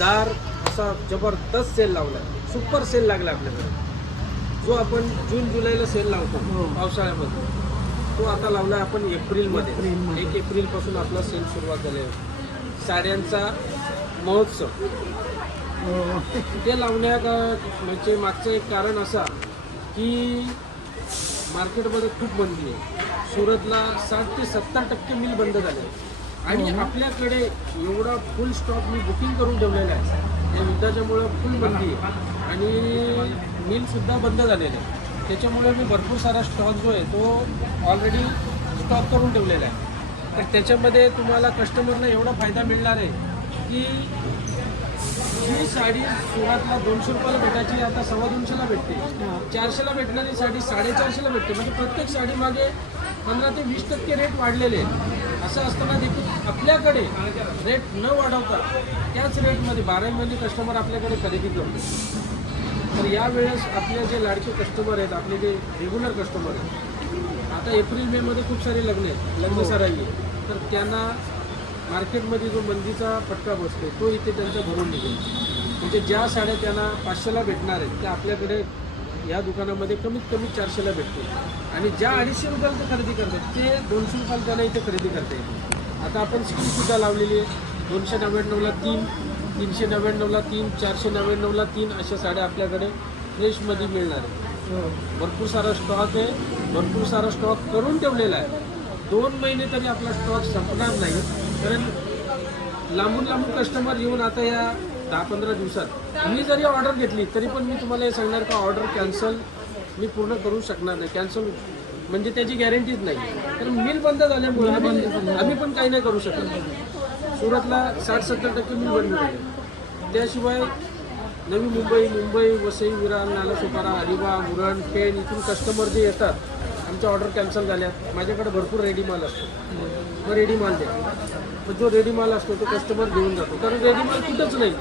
जोरदार असा जबरदस्त सेल लावला आहे, सुपर सेल लागला आपल्याकडे. जो आपण जून जुलैला सेल लावतो पावसाळ्यामध्ये, तो आता लावला आपण एप्रिलमध्ये. 1 एप्रिलपासून आपला सेल सुरुवात झाली आहे. साड्यांचा महोत्सव ते लावण्या म्हणजे मागचं एक कारण असा की मार्केटमध्ये खूप मंदी आहे. सुरतला 60 ते 70% मिल बंद झाले आणि आपल्याकडे एवढा फुल स्टॉक मी बुकिंग करून ठेवलेला आहे. या युद्धाच्यामुळं फुल मंदी आहे आणि मिलसुद्धा बंद झालेले आहे. त्याच्यामुळे मी भरपूर सारा स्टॉक जो आहे तो ऑलरेडी स्टॉक करून ठेवलेला आहे. तर त्याच्यामध्ये तुम्हाला कस्टमरला एवढा फायदा मिळणार आहे की ही साडी सुरतला 200 रुपयाला भेटायची आता 250ला भेटते. 400ला भेटणारी साडी 450ला भेटते. म्हणजे प्रत्येक साडीमागे 15 ते 20% रेट वाढलेले आहेत. असं असताना देखील आपल्याकडे रेट न वाढवता त्याच रेटमध्ये 12 महिने कस्टमर आपल्याकडे खरेदी करतो. तर यावेळेस आपले जे लाडके कस्टमर आहेत, आपले जे रेग्युलर कस्टमर आहेत, आता एप्रिल मेमध्ये खूप सारे लग्न आहेत, लग्न सराई आहे. तर त्यांना मार्केटमध्ये जो मंदीचा फटका बसतो तो इथे त्यांच्या भरून निघेल. म्हणजे ज्या साड्या त्यांना 500ला भेटणार आहेत त्या आपल्याकडे या दुकानामध्ये कमीत कमी 400ला भेटते. आणि ज्या 250 रुपयाला ते खरेदी करतात ते 200 रुपयाला त्यांना इथे खरेदी करता येते. आता आपण स्कीमसुद्धा लावलेली आहे. 299ला 3, 399ला 3, 499ला 3 अशा साड्या आपल्याकडे फ्रेशमध्ये मिळणार आहे. भरपूर सारा स्टॉक आहे, भरपूर सारा स्टॉक करून ठेवलेला आहे. 2 महिने तरी आपला स्टॉक संपणार नाही. कारण लांबून लांबून कस्टमर येऊन आता या 10-15 दिवसात मी जरी ऑर्डर घेतली तरी पण मी तुम्हाला हे सांगणार का ऑर्डर कॅन्सल मी पूर्ण करू शकणार नाही. कॅन्सल म्हणजे त्याची गॅरंटीच नाही. कारण मिल बंद झाल्यामुळे आम्ही पण काही नाही करू शकत. सुरतला 60-70% मिल बंद झाले. त्याशिवाय नवी मुंबई, वसई, विरार, नालासोपारा, अलिबाग, मुरण, पेण इथून कस्टमर जे येतात, आमच्या ऑर्डर कॅन्सल झाल्या. माझ्याकडे भरपूर रेडी माल असतो, मग रेडी माल द्या. पण जो रेडी माल असतो तो कस्टमर घेऊन जातो. कारण रेडी माल कुठंच नाही.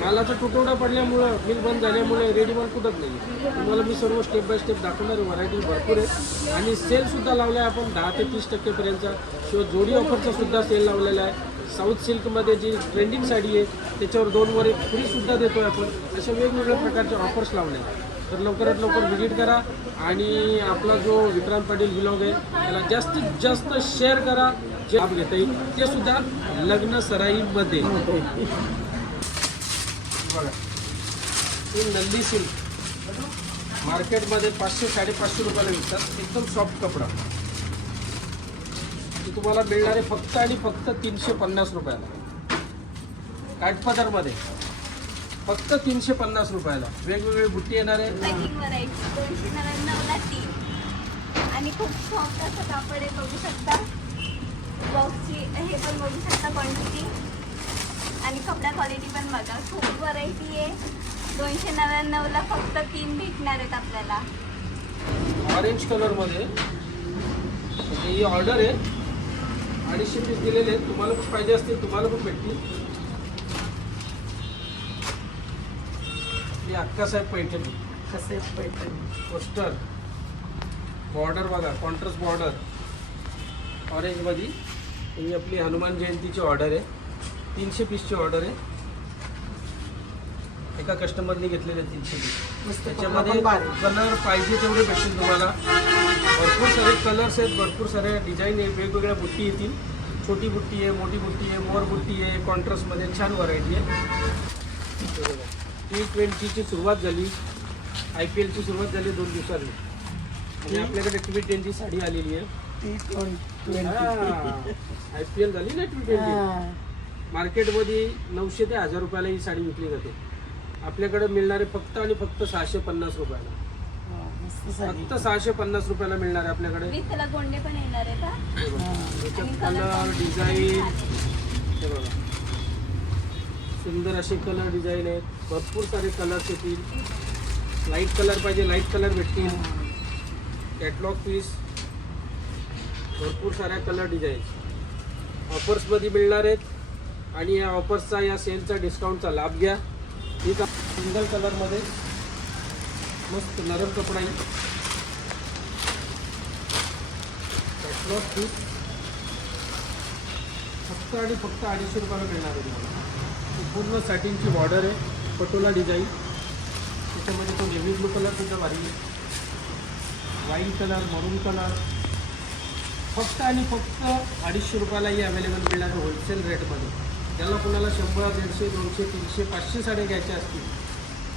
मालाचा तुटवडा पडल्यामुळं, मिल बंद झाल्यामुळे रेडी माल कुठंच नाही. तुम्हाला मी सर्व स्टेप बाय स्टेप दाखवणार. व्हरायटी भरपूर आहे आणि सेलसुद्धा लावला आहे आपण 10 ते 30%पर्यंतचा. शिवाय जोडी ऑफरचा सुद्धा सेल लावलेला आहे. साऊथ सिल्कमध्ये जी ट्रेंडिंग साडी आहे त्याच्यावर 2 वर 1 फ्रीसुद्धा देतो आहे आपण. अशा वेगवेगळ्या प्रकारचे ऑफर्स लावले आहेत. तर लवकरात लवकर व्हिजिट करा आणि आपला जो विक्रांत पाटील व्लॉग आहे त्याला जास्तीत जास्त शेअर करा. जे लाभ घेता येईल ते सुद्धा लग्न सराईमध्ये. बघा ही नल्ली सिल्क मार्केटमध्ये 500-550 रुपयाला विकतात. एकदम सॉफ्ट कपडा. ती तुम्हाला मिळणारे फक्त आणि फक्त 350 रुपयाला. काठपदरमध्ये फक्त 350 रुपयाला. वेगवेगळे बुट्टी येणार आहे. 299ला 3 आणि खूप सॉफ्ट असं कापड आहे. बघू शकता बॉक्सची हे पण बघू शकता क्वांटिटी आणि कपडा क्वालिटी पण बघा. खूप व्हरायटी आहे. 299ला फक्त 3 भेटणार आहेत आपल्याला. ऑरेंज कलरमध्ये म्हणजे ही ऑर्डर आहे. 250 पीस दिलेले आहेत. तुम्हाला पण पाहिजे असतील तुम्हाला पण भेटतील. ही अक्कासाहेब पैठणी. पोस्टर बॉर्डर बघा, कॉन्ट्रास्ट बॉर्डर ऑरेंजमध्ये. ही आपली हनुमान जयंतीची ऑर्डर आहे. 300 पीसची ऑर्डर आहे. एका कस्टमरने घेतलेले 300 पीस. त्याच्यामध्ये कलर पाहिजे तेवढे भेटतील तुम्हाला. भरपूर सारे कलर्स आहेत, भरपूर सारे डिझाईन आहे. वेगवेगळ्या बुट्टी येतील. छोटी बुट्टी आहे, मोठी बुट्टी आहे, मोर बुट्टी आहे. कॉन्ट्रास्टमध्ये छान व्हरायटी आहे. T20ची सुरुवात झाली. IPLची सुरुवात झाली 2 दिवसांनी आणि आपल्याकडे T20 साडी आलेली आहे. IPL झाली ना T20. मार्केटमध्ये 900 ते 1000 रुपयाला ही साडी विकली जाते. आपल्याकडे मिळणारे फक्त आणि फक्त 650 रुपयाला. फक्त 650 रुपयाला मिळणार आहे आपल्याकडे. त्याला गोंडे पण येणार आहे का? कलर डिझाईन हे बघा, सुंदर असे कलर डिझाईन आहेत. भरपूर सारे कलर्स येतील. लाईट कलर पाहिजे लाईट कलर भेटतील. कॅटलॉग पीस, भरपूर साऱ्या कलर डिझाईन ऑफर्समध्ये मिळणार आहेत आणि या ऑफर्सचा, या सेलचा, डिस्काउंटचा लाभ घ्या. ही सिंगल कलरमध्ये मस्त नरम कपडा आहे. कॅटलॉग पीस फक्त आणि फक्त 250 रुपयाला मिळणार आहे तुम्हाला. ही पूर्ण सॅटिनची बॉर्डर आहे, पटोला डिझाईन. त्याच्यामध्ये तो नेव्ही ब्लू कलर सुद्धा भारी आहे, वाईन कलर, मरून कलर. फक्त आणि फक्त 250 रुपयाला ही अवेलेबल मिळणार आहे होलसेल रेटमध्ये. ज्याला कोणाला 100, 150, 200, 300, 500 साड्या घ्यायच्या असतील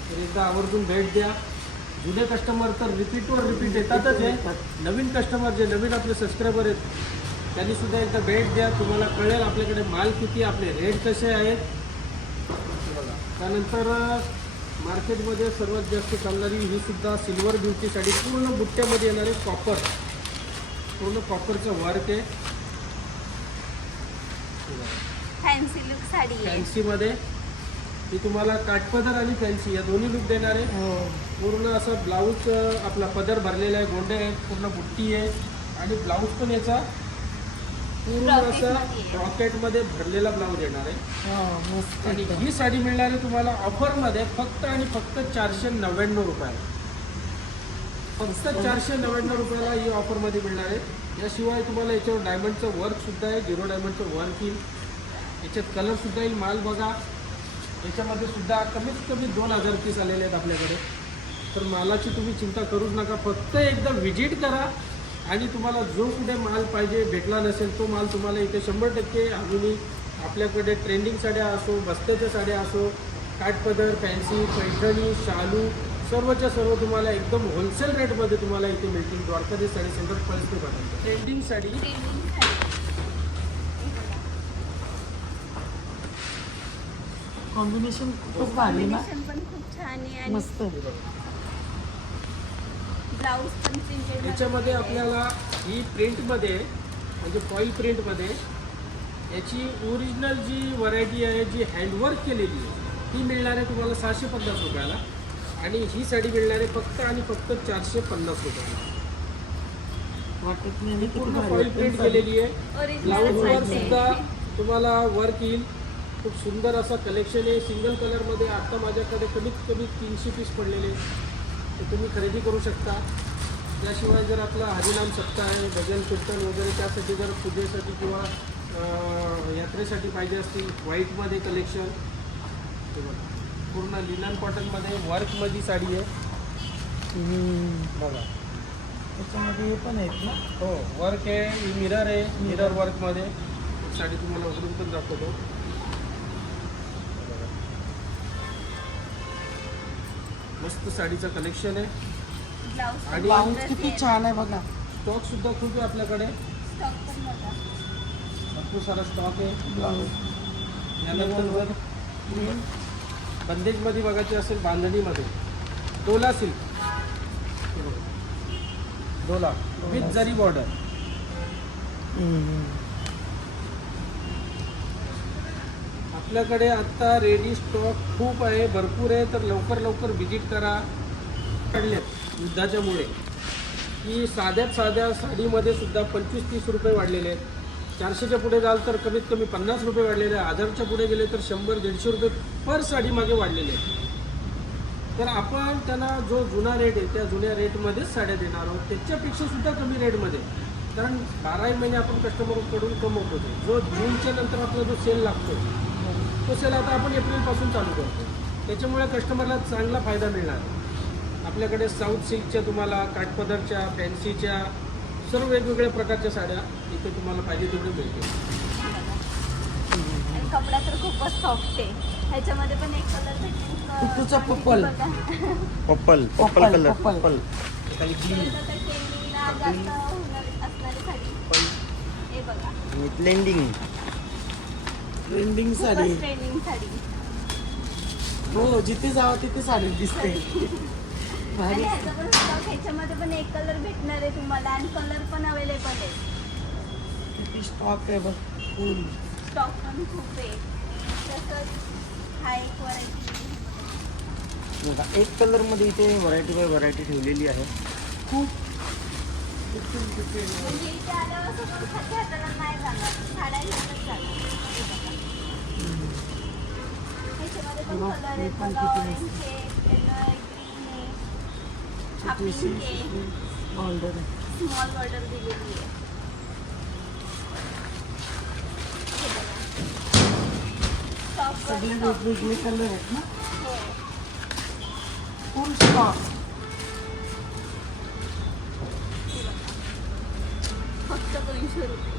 तर एकदा आवर्जून भेट द्या. जुने कस्टमर तर रिपीटवर रिपीट येतातच आहे. नवीन कस्टमर जे नवीन आपले सबस्क्रायबर आहेत त्यांनी सुद्धा एकदा भेट द्या. तुम्हाला कळेल आपल्याकडे माल किती, आपले रेट कसे आहेत. त्यानंतर मार्केटमध्ये सर्वात जास्त चालणारी ही सुद्धा सिल्वर ब्युटी साडी, पूर्ण बुट्ट्यामध्ये येणारे कॉपर, पूर्ण कॉपरचं वर्क आहे. फॅन्सी लुक साडी आहे. फॅन्सीमध्ये ती तुम्हाला काठपदर आणि फॅन्सी या दोन्ही लुक देणार आहे. पूर्ण असं ब्लाऊज आपला पदर भरलेला आहे, गोंडे आहेत, पूर्ण बुट्टी आहे आणि ब्लाऊज पण याचा पूर्ण असं रॉकेटमध्ये भरलेला ब्लाऊज येणार आहे. आणि ही साडी मिळणार आहे तुम्हाला ऑफरमध्ये फक्त आणि फक्त 499 रुपयाला. फक्त 499 रुपयाला ही ऑफरमध्ये मिळणार आहे. याशिवाय तुम्हाला याच्यावर डायमंडचं वर्क सुद्धा आहे, 0 डायमंडचं वर्क येईल. याच्यात कलर सुद्धा येईल. माल बघा, याच्यामध्ये सुद्धा कमीत कमी 2000 पीस आलेले आहेत आपल्याकडे. तर मालाची तुम्ही चिंता करूच नका, फक्त एकदा व्हिजिट करा आणि तुम्हाला जो कुठे माल पाहिजे भेटला नसेल तो माल तुम्हाला इथे 100% अजूनही आपल्याकडे ट्रेंडिंग साड्या असो, बस्त्याच्या साड्या असो, काठपदर, फॅन्सी, पैठणी, शालू, सर्वच्या सर्व तुम्हाला एकदम होलसेल रेटमध्ये तुम्हाला इथे मिळतील. द्वारकाधीश साडी सेंटर पळसते बघा. ट्रेंडिंग साडी, कॉम्बिनेशन खूप भारी ना, कॉम्बिनेशन पण खूप छान आहे आणि मस्त. ब्लाऊज पण प्रिंटेड. याच्यामध्ये आपल्याला ही प्रिंटमध्ये म्हणजे फॉईल प्रिंटमध्ये याची ओरिजिनल जी व्हरायटी आहे, जी हँडवर्क केलेली आहे, ती मिळणार आहे तुम्हाला 650 रुपयाला. आणि ही साडी मिळणार आहे फक्त आणि फक्त 450 रुपयाला. वाटत नाही आणि किती पूर्ण भारी फॉईल प्रिंट केलेली आहे. ओरिजिनल ब्लाऊजवर साडी सुद्धा तुम्हाला वर्क येईल. खूप सुंदर असं कलेक्शन आहे. सिंगल कलरमध्ये आत्ता माझ्याकडे कमीत कमी 300 पीस पडलेले ते तुम्ही खरेदी करू शकता. त्याशिवाय जर आपला हरिनाम सप्ताह आहे, भजन कीर्तन वगैरे त्यासाठी जर पूजेसाठी किंवा यात्रेसाठी पाहिजे असतील, व्हाईटमध्ये कलेक्शन, पूर्ण लिनन कॉटनमध्ये वर्कमध्ये साडी आहे बघा. त्याच्यामध्ये हे पण आहेत ना. हो, वर्क आहे, मिरर आहे, मिरर वर्कमध्ये साडी तुम्हाला उघडून पण दाखवतो. मस्त साडीचं कलेक्शन आहे. ब्लाऊज आणि ब्लाऊज किती छान आहे बघा. स्टॉक सुद्धा खूप आहे आपल्याकडे, स्टॉक पण बघा. भरपूर सारा स्टॉक आहे. ब्लाऊज यानंतर बंदेजमध्ये बघायची असेल, बांधणीमध्ये डोला सिल्क, डोला विथ जरी बॉर्डर. आपल्याकडे आता रेडी स्टॉक खूप आहे, भरपूर आहे. तर लवकर लवकर व्हिजिट करा. काढलेत युद्धाच्यामुळे की साध्यात साध्या साडीमध्ये सुद्धा 25-30 रुपये वाढलेले आहेत. 400च्या पुढे जाल तर कमीत कमी 50 रुपये वाढलेले आहे. 1000च्या पुढे गेले तर 100-150 रुपये पर साडी मागे वाढलेले आहेत. तर आपण त्यांना जो जुना रेट आहे त्या जुन्या रेटमध्येच साड्या देणार आहोत, त्याच्यापेक्षा सुद्धा कमी रेटमध्ये. कारण 12 महिने आपण कस्टमरकडून कमवतो. जो जूनच्या नंतर आपला जो सेल लागतो तो सेल आता आपण एप्रिलपासून चालू करतो. त्याच्यामुळे कस्टमरला चांगला फायदा मिळणार. आपल्याकडे साऊथ सिल्कच्या, तुम्हाला काठपदरच्या, फॅन्सीच्या, सर्व वेगवेगळ्या प्रकारच्या साड्या इथे तुम्हाला पाहिजे तेवढे मिळतील. आणि कपडा तर खूपच सॉफ्ट आहे. ह्याच्यामध्ये पण एक कलर भेटेल. तुझा purple. Purple purple colour. Purple. Purple काही जास्त होणार असणारी साडी हे बघा. ब्लेंडिंग. ट्रेंडिंग साडी. खूपच ट्रेंडिंग साडी. हो, जिथे जावं तिथे साडी दिसते. आणि भारी. ह्याचा पण स्टॉक, ह्याच्यामध्ये पण एक कलर भेटणार आहे तुम्हाला आणि कलर पण अवेलेबल आहे. किती स्टॉक आहे बघ. फुल स्टॉक पण खूप आहे. तसंच हा एक व्हरायटी. एक कलर मध्ये इथे व्हरायटी बाय व्हरायटी ठेवलेली आहे. खूप. म्हणजे इथे आल्यावर सगळं खाली हाताला नाही जाणार, साड्या घेऊनच जाणार. ह्याच्यामध्ये पण बघ, कलर हे आहेत पण बघा. किती ऑरेंज मस्त. आहे, येलो आहे, ग्रीन आहे, हा किती पिंक आहे, ऑर्डर आहे. स्मॉल बॉर्डर दिलेली आहे. हे बघा. त्याच्यामध्ये वेगवेगळे कलर आहेत ना. हो. फुल स्टॉक. फक्त 200 रुपये.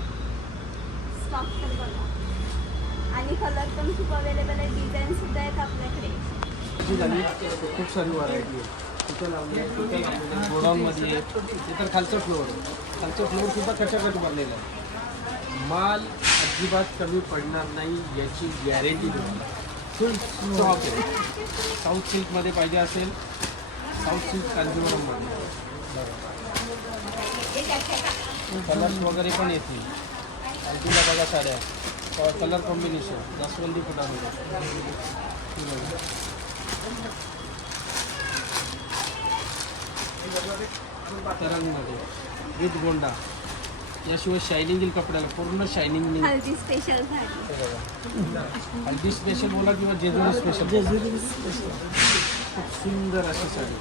स्टॉक तर बघा. आणि कलर पण खूप अवेलेबल आहे. डिझाईन सुद्धा आहेत आपल्याकडे. जी झाली खूप सारी व्हरायटी आहे. तिथं लावली आहे, तिथं लावलेलं आहे, गोडाऊनमध्ये आहे. इतर खालचा फ्लोअर आहे. खालचा फ्लोअर सुद्धा कचाकच भरलेला आहे. माल अजिबात कमी पडणार नाही याची गॅरंटी देतो. फुल स्टॉक आहे. साऊथ सिल्कमध्ये पाहिजे असेल, साऊथ सिल्क कांजीवरममध्ये कलर्स वगैरे पण येतील. हल्दीला बघा साड्या, कलर कॉम्बिनेशन जास्वंदी फुलामध्ये. तरंगमध्ये विथ गोंडा, याशिवाय शायनिंग येईल कपड्याला, पूर्ण शायनिंग येईल. हल्दी स्पेशल साडी. हल्दी स्पेशल बोला किंवा जेजुरी स्पेशल, जेजुरी स्पेशल. खूप सुंदर अशी साडी.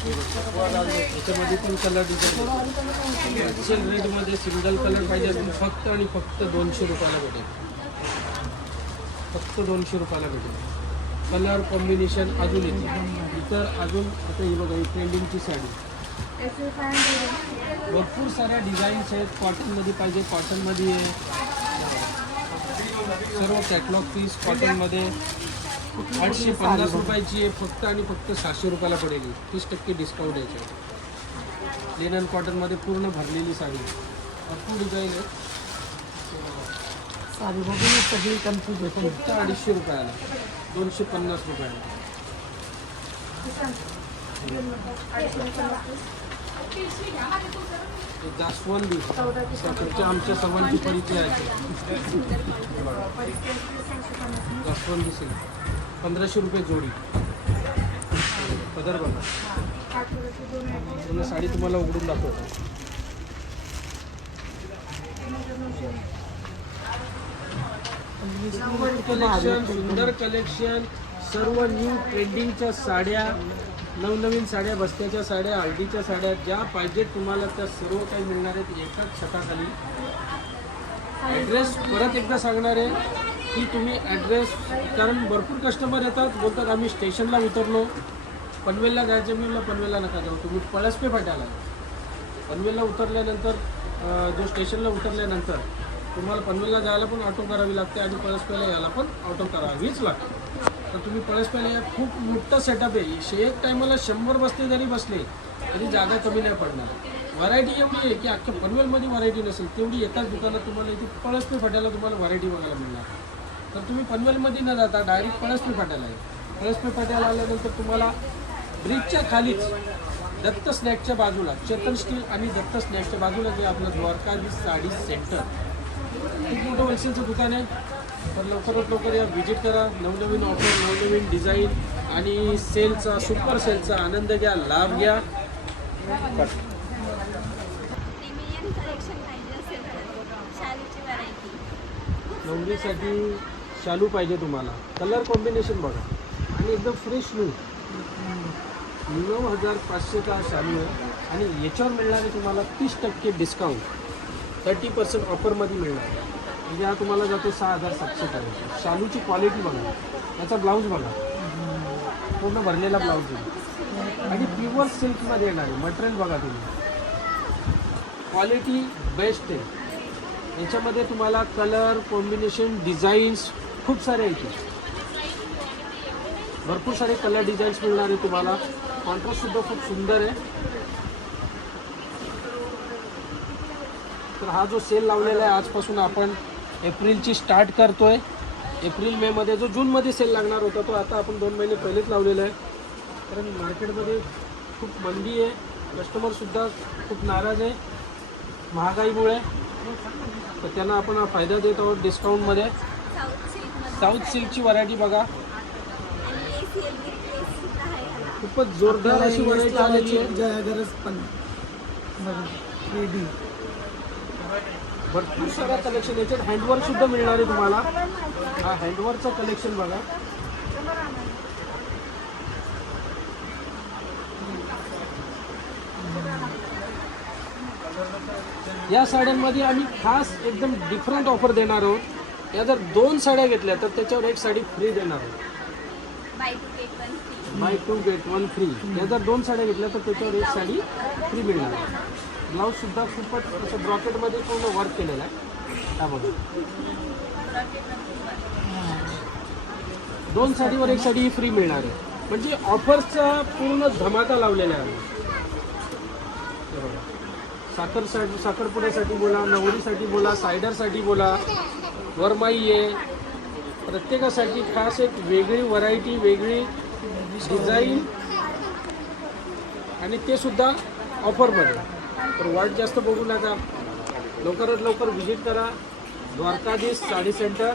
याच्यामध्ये पण कलर डिझाईन होलसेल रेटमध्ये सिंगल कलर पाहिजे असेल फक्त आणि फक्त 200 रुपयाला भेटेल. फक्त 200 रुपयाला भेटेल. कलर कॉम्बिनेशन अजून येते. इतर अजून आता ही बघा, ही ट्रेंडिंगची साडी. भरपूर साऱ्या डिझाईन्स आहेत. कॉटनमध्ये पाहिजे कॉटनमध्ये आहे. सर्व कॅटलॉग पीस कॉटनमध्ये 850 रुपयाची आहे. फक्त आणि फक्त 700 रुपयाला पडेल. 30% डिस्काउंट याच्यावर. लिनन कॉटनमध्ये पूर्ण भरलेली साडी. भरपूर डिझाईन आहे. साडी बघून सगळी कन्फ्युज होते. फक्त 250 रुपयाला, 250 रुपयाला. हे जास्वंदी सध्याच्या आमच्या सर्वांची परिचय आहे. जास्वंदी सिल्क 1500 रुपये जोडी. पदर बघा, पूर्ण साडी तुम्हाला उघडून दाखवतो. कलेक्शन, सुंदर कलेक्शन, सर्व न्यू ट्रेंडिंगच्या साड्या, नवनवीन साड्या, बस्त्याच्या साड्या, हळदीच्या साड्या, ज्या पाहिजेत तुम्हाला त्या सर्व काही मिळणार आहेत एकाच छताखाली. ॲड्रेस परत एकदा सांगणार आहे की तुम्ही ॲड्रेस, कारण भरपूर कस्टमर येतात, बोलतात आम्ही स्टेशनला उतरलो, पनवेलला जायचं. मी म्हणलं पनवेलला नका जाऊ, तुम्ही पळसपे फाट्याला. पनवेलला उतरल्यानंतर जो स्टेशनला उतरल्यानंतर तुम्हाला पनवेलला जायला पण ऑटो करावी लागते आणि पळसपेला यायला पण ऑटो करावीच लागते. तर तुम्ही पळसपेला या, खूप मोठं सेटअप आहे. एक टायमाला 100 बसते जरी बसले तरी जागा कमी नाही पडणार. व्हरायटी एवढी आहे की अख्ख्या पनवेलमध्ये व्हरायटी नसेल तेवढी एकाच दुकानात तुम्हाला इथे पळसपे फाट्याला तुम्हाला व्हरायटी बघायला मिळणार. तर तुम्ही पनवेलमध्ये न जाता डायरेक्ट पळसपे फाट्याला आहे. पळसपे फाट्याला आल्यानंतर तुम्हाला ब्रिजच्या खालीच दत्त स्नॅकच्या बाजूला, चेतन स्टील आणि दत्त स्नॅकच्या बाजूला जे आपलं द्वारकाधीश साडी सेंटर, खूप मोठं होलसेलचं दुकान आहे. तर लवकरात लवकर या, व्हिजिट करा. नवनवीन ऑफर, नवनवीन डिझाईन आणि सेलचा, सुपर सेलचा आनंद घ्या, लाभ घ्या. प्रीमियम कलेक्शन पाहिजे असेल तर शालूची व्हरायटी. नवरीसाठी शालू पाहिजे तुम्हाला, कलर कॉम्बिनेशन बघा आणि एकदम फ्रेश न्यू. 9500चा शालू आहे आणि याच्यावर मिळणार आहे तुम्हाला 30% डिस्काउंट, 30% ऑफरमध्ये मिळणार आहे. म्हणजे हा तुम्हाला जातो 6700 पर्यंत. शालूची क्वालिटी बघा, याचा ब्लाऊज बघा, पूर्ण भरलेला ब्लाऊज आहे आणि प्युअर सिल्कमध्ये येणार आहे. मटेरियल बघा तुम्ही, क्वालिटी बेस्ट आहे. याच्यामध्ये तुम्हाला कलर कॉम्बिनेशन, डिझाईन्स खूप सारे येतील. भरपूर सारे कलर डिझाईन्स मिळणार आहे तुम्हाला. कॉन्ट्रास्टसुद्धा खूप सुंदर आहे. तर हा जो सेल लावलेला आहे आजपासून आपण एप्रिलची स्टार्ट करतोय. एप्रिल मे मध्ये जो जूनमध्ये सेल लागणार होता तो आता आपण 2 महिने पहिलेच लावलेला आहे. कारण मार्केटमध्ये खूप मंदी आहे, कस्टमरसुद्धा खूप नाराज आहे महागाईमुळे. तर त्यांना आपण हा फायदा देत आहोत डिस्काउंटमध्ये. साऊथ सिल्कची व्हरायटी बघा, खूपच जोरदार अशी व्हरायटी आलेली आहे. गरज पण रेडी. भरपूर सारा कलेक्शन. याच्यात हँडवर्क सुद्धा मिळणार आहे तुम्हाला. हा हँडवर्कचं कलेक्शन बघा. या साड्यांमध्ये आम्ही खास एकदम डिफरंट ऑफर देणार आहोत. या जर 2 साड्या घेतल्या तर त्याच्यावर एक साडी फ्री देणार आहे. Buy two get one free. Buy 2 get 1 free. या जर 2 साड्या घेतल्या तर त्याच्यावर एक साडी फ्री मिळणार आहे. ब्लाऊज सुद्धा खूपच असं ब्रॉकेटमध्ये पूर्ण वर्क केलेलं आहे. हा बघा, 2 साडीवर एक साडी ही फ्री मिळणार आहे. म्हणजे ऑफर्सचा पूर्ण धमाका लावलेला आहे. हे बघा, साखरपुड्यासाठी बोला, नवरीसाठी बोला, सायडरसाठी बोला, वरमाई आहे, प्रत्येकासाठी खास एक वेगळी व्हरायटी, वेगळी डिझाईन आणि ते सुद्धा ऑफरमध्ये. तर वाट जास्त बघू नका, लवकरात लवकर व्हिजिट करा. द्वारकाधीश साडी सेंटर,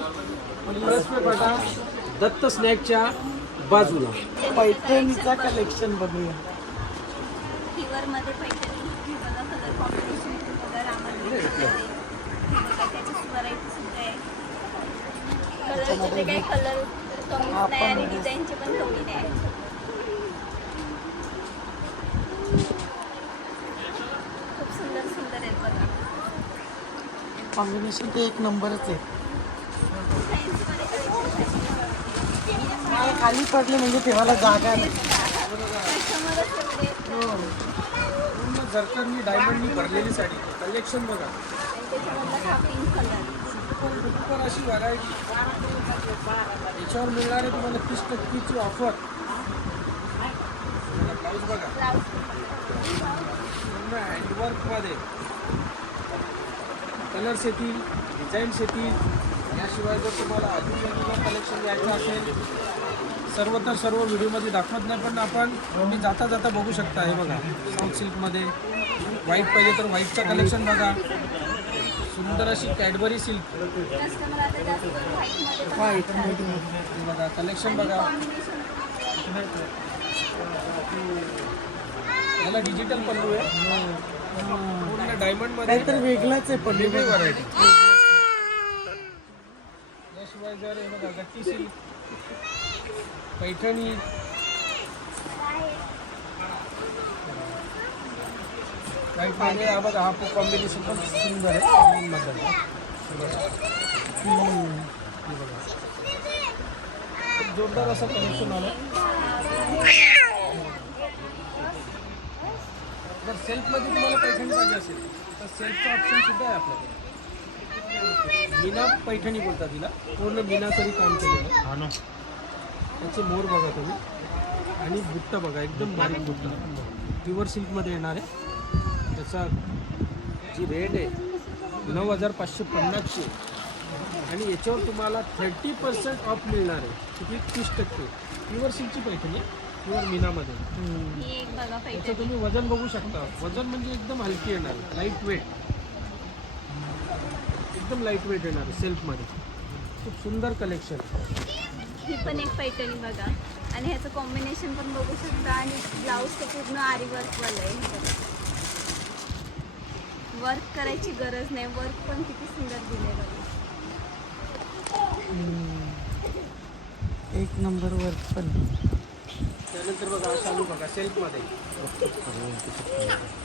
परस्पर फाटा, दत्त स्नॅकच्या बाजूला. पैठणीचा कलेक्शन बघूया. प्युअर मध्ये पैठणी. हे बघा कलर कॉम्बिनेशन बघा, रामायण बघा, त्याची व्हरायटी सुद्धा आहे. कलरचे काही कलर कमीच नाही आणि डिझाईनचे पण कमी नाही. खूप सुंदर सुंदर आहेत बघा. कॉम्बिनेशन ते एक नंबरच आहे. सायन्समध्ये कलेक्शन मला खाली पडले म्हणजे ठेवायला जागा नाही. कस्टमरच एवढे आहेत. पूर्ण झरकरनी डायमंडनी भरलेली साडी. कलेक्शन बघा, त्याच्यामधला हा पिंक कलर. सुपर अशी व्हरायटी. याच्यावर मिळणार आहे तुम्हाला 30% ऑफर. ब्लाऊज बघा, ब्लाऊज पूर्ण हँडवर्कमध्ये कलर्स येतील, डिझाईन्स येतील. याशिवाय जर तुम्हाला अजून कलेक्शन घ्यायचं असेल, सर्व तर सर्व व्हिडिओमध्ये दाखवत नाही, पण आपण तुम्ही जाता जाता बघू शकता. हे बघा, साऊथ सिल्कमध्ये व्हाईट पाहिजे तर व्हाईटचं कलेक्शन बघा. सुंदर अशी कॅडबरी सिल्क. कस्टमर आता जास्त व्हाईटमध्ये पण हे बघा, कलेक्शन बघा. याला डिजिटल पल्लू आहे, पूर्ण डायमंडमध्ये काहीतरी वेगळंच आहे पण वेगळी व्हरायटी. याशिवाय जर हे बघा, गट्टी सिल्क, पैठणी, काही पाहिजे. हा बघा, हा कॉम्बिनेशन पण सुंदर आहे. मधलं हे बघा, खूप जोरदार असं कलेक्शन आलं. जर सेल्फमध्ये तुम्हाला पैठणी पाहिजे असेल तर सेल्फचं ऑप्शन सुद्धा आहे आपल्याकडे. मीना पैठणी बोलतात तिला. पूर्ण मीनाकरी काम केलेलं. हा ना. त्याचे मोर बघा तुम्ही, आणि बुट्टा बघा, एकदम बारीक बुट्टा. प्युअर सिल्कमध्ये येणार आहे. त्याचा जी रेट आहे 9,550ची, आणि याच्यावर तुम्हाला 30% ऑफ मिळणार आहे. किती? 30%. प्युअर सिल्कची पैठणी आहे, प्युअर मीनामध्ये. ही एक बघा त्याचं पैठणी. तुम्ही वजन बघू शकता. वजन म्हणजे एकदम हलकी येणार, लाईट वेट, एकदम लाईट वेट येणार सेल्फमध्ये. खूप सुंदर कलेक्शन. ही पण एक पैठणी बघा, आणि ह्याचं कॉम्बिनेशन पण बघू शकता. आणि ब्लाऊज तर पूर्ण आरी वर्कवालं आहे. हे बघा, वर्क करायची गरज नाही. वर्क पण किती सुंदर दिले बघा. एक नंबर वर्क पण. त्यानंतर बघा, हा शालू बघा, सेल्फमध्ये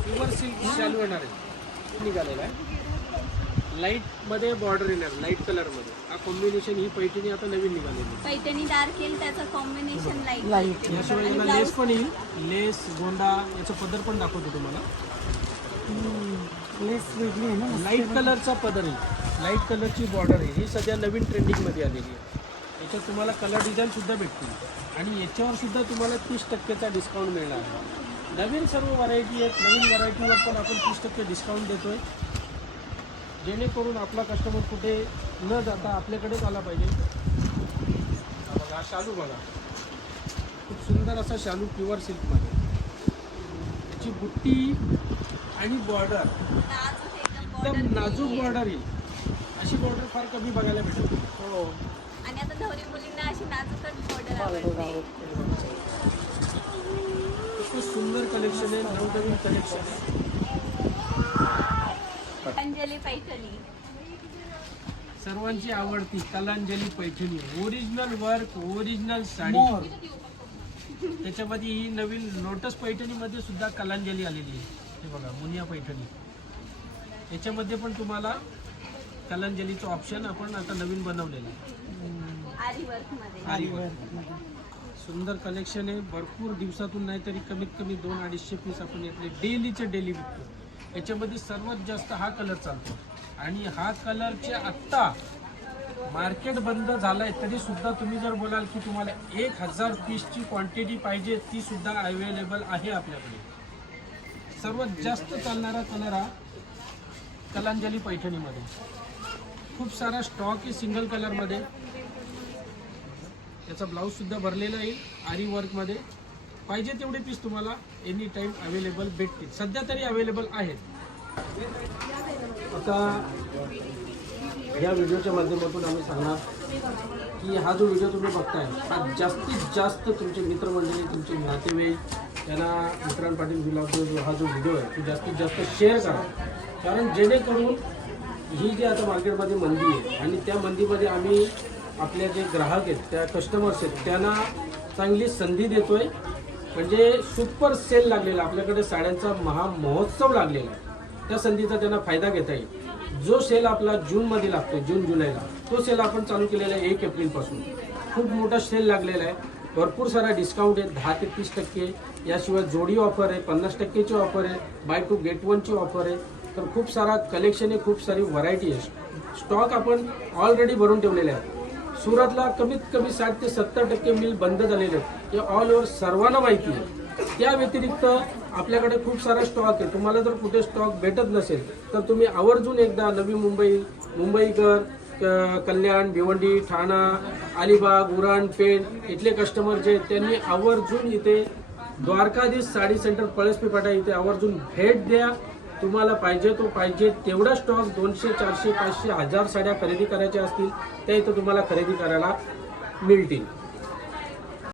प्युअर सिल्क शालू येणार आहे. निघालेला आहे, लाईटमध्ये बॉर्डर येणार, लाईट कलरमध्ये. हा कॉम्बिनेशन, ही पैठणी आता नवीन निघालेली आहे. पैठणी डार्क येईल, त्याचं कॉम्बिनेशन Light. लाईट. याशिवाय याला लेस पण येईल. लेस, गोंडा, याचा पदर पण दाखवतो तुम्हाला. लेस वेगळी आहे ना. लाईट कलरचा पदर येईल, लाईट कलरची बॉर्डर आहे. ही सध्या नवीन ट्रेंडिंगमध्ये आलेली आहे. याच्यात तुम्हाला कलर डिझाईनसुद्धा भेटतील, आणि याच्यावर सुद्धा तुम्हाला 30%चा डिस्काउंट मिळणार आहे. नवीन सर्व व्हरायटी आहेत. नवीन व्हरायटीवर पण आपण 30% डिस्काउंट देतो आहे, जेणेकरून आपला कस्टमर कुठे न जाता आपल्याकडेच आला पाहिजे. हा बघा, हा शालू बघा, खूप सुंदर असा शालू प्युअर सिल्कमध्ये. त्याची बुट्टी आणि बॉर्डर एकदम नाजूक बॉर्डर येईल. अशी बॉर्डर फार कमी बघायला भेटेल. हो. आणि आता नवरी मुलींना अशी नाजूकच बॉर्डर आवडते. खूप सुंदर कलेक्शन आहे, नवनवीन कलेक्शन आहे. अंजली पैठणी. सर्वांची आवडती Kalanjali Paithani. Original work, original sari. मोर. त्याच्यामध्ये ही नवीन लोटस पैठणीमध्ये सुद्धा कलांजली आलेली आहे. हे बघा, मुनिया पैठणी. याच्यामध्ये पण तुम्हाला कलांजलीचं ऑप्शन आपण आता नवीन बनवलेलं आहे. आरी वर्कमध्ये. आरी वर्क. सुंदर कलेक्शन आहे. भरपूर दिवसातून नाही तरी कमीत कमी 200-250 पीस आपण यातले डेलीचे डेली विकतो. याच्यामध्ये सर्वात जास्त हा कलर चालतो आणि हा कलरचे आत्ता मार्केट बंद झालंय तरी सुद्धा तुम्ही जर बोलाल की तुम्हाला 1000 पीसची क्वांटिटी पाहिजे ती सुद्धा अवेलेबल आहे आपल्याकडे. सर्वात जास्त चालणारा कलर हा कलांजली पैठणीमध्ये. खूप सारा स्टॉक आहे सिंगल कलरमध्ये. त्याचा ब्लाऊज सुद्धा भरलेला येईल आरी वर्कमध्ये. पाहिजे तेवढे पीस तुम्हाला एनी टाईम अवेलेबल भेटतील. सध्या तरी अवेलेबल आहेत. आता या व्हिडिओच्या माध्यमातून आम्ही सांगणार की हा जो व्हिडिओ तुम्ही बघताय हा जास्तीत जास्त तुमचे मित्रमंडळी, तुमचे नातेवाईक त्यांना मित्रांपाठील हा जो व्हिडिओ आहे तो जास्तीत जास्त शेअर करा. कारण जेणेकरून ही जी आता मार्केटमध्ये मंदी आहे आणि त्या मंदीमध्ये आम्ही आपले जे ग्राहक आहेत, त्या कस्टमर्स आहेत, त्यांना चांगली संधी देतोय. म्हणजे सुपर सेल लागलेला आपल्याकडे साड्यांचा महामहोत्सव लागलेला आहे. त्या संधीचा त्यांना फायदा घेता येईल. जो सेल आपला जूनमध्ये लागतो, जून जुलैला, तो सेल आपण चालू केलेला आहे 1 एप्रिलपासून. खूप मोठा सेल लागलेला आहे. भरपूर सारा डिस्काउंट आहे 10 ते 30%. याशिवाय जोडी ऑफर आहे, 50%ची ऑफर आहे, बाय टू गेट वनची ऑफर आहे. तर खूप सारा कलेक्शन आहे, खूप सारी व्हरायटी आहे. स्टॉक आपण ऑलरेडी भरून ठेवलेला आहे. सुरतला कमीत कमी 60 ते 70% मिल बंद झालेले आहेत. हे ऑल ओव्हर सर्वांना माहिती आहे. त्या व्यतिरिक्त आपल्याकडे खूप सारा स्टॉक आहे. तुम्हाला जर कुठे स्टॉक भेटत नसेल तर तुम्ही आवर्जून एकदा नवी मुंबईकर, कल्याण, भिवंडी, ठाणा, अलिबाग, उरण, पेण इथले कस्टमर जे आहेत त्यांनी आवर्जून इथे द्वारकाधीश साडी सेंटर पळसपी फाटा इथे आवर्जून भेट द्या. तुम्हाला पाहिजे तो पाहिजे तेवढा स्टॉक 200, 400, 500, 1000 साड्या खरेदी करायच्या असतील त्या इथं तुम्हाला खरेदी करायला मिळतील.